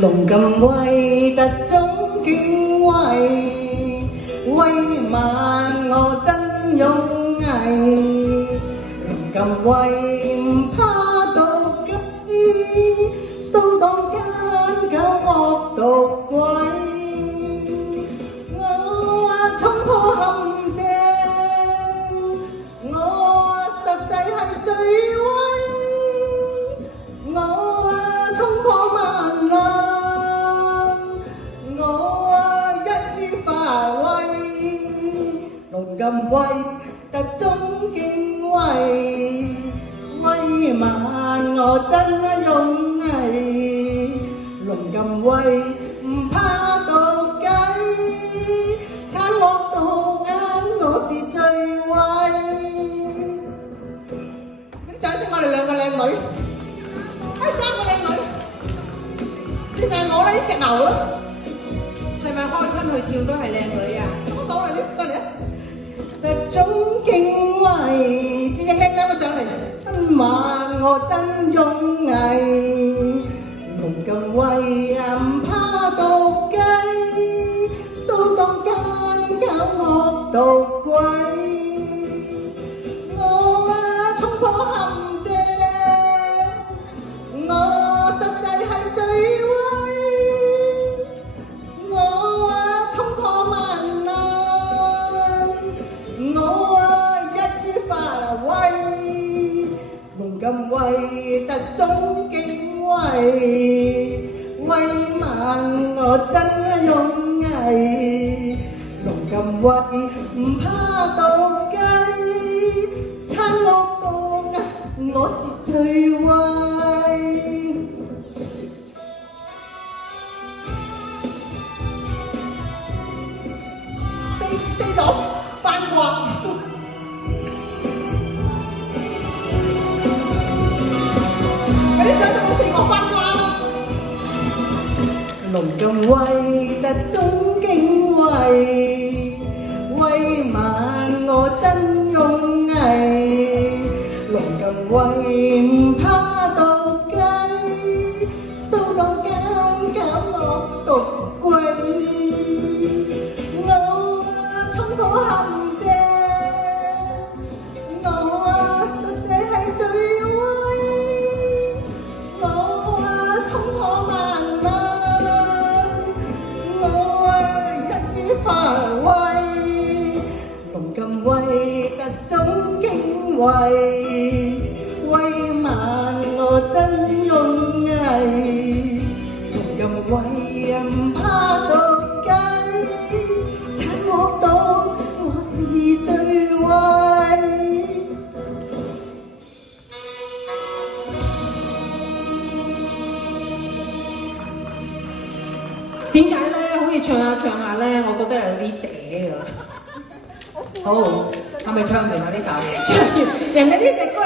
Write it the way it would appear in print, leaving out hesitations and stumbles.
龍咁威特種敬畏，威猛我真勇毅。龍咁威唔怕毒雞，掃蕩奸狡惡毒鬼。我衝破陷阱，我實際係最威。我衝破萬難，我一於發威。龍咁威特種敬畏，威猛我真勇毅。龍咁威唔怕毒雞，殘惡毒眼我是最威。咁掌聲我哋兩個靚女。三個靚女，你咪我啦，呢隻牛咯，係咪開親去跳都係靚女啊？我講嚟呢，過嚟啊！特種敬畏，自認靚女我上嚟，馬我真勇毅。龍咁威唔怕毒雞，掃蕩奸狡惡毒鬼。我衝破陷阱，我實際係最威。我衝破萬難，我一於發威。龍咁威特種敬畏，威猛我真勇毅。龍咁威唔怕毒雞，殘惡毒眼我是最威。四種翻國，俾啲掌聲我四個翻國啦！龍咁威特種敬畏，威猛我真勇毅。龍咁威唔怕毒雞，掃蕩奸狡惡毒鬼。衝破陷阱，我實際係最威。我衝破萬難，我一於發威。龍咁威特種敬畏，威猛我真勇毅。龍咁威唔怕毒雞，殘惡毒我是最威。點解咧？好似唱下唱下咧，我覺得有啲嗲㗎。好，係咪唱完啊呢首？唱完，人哋呢隻歌。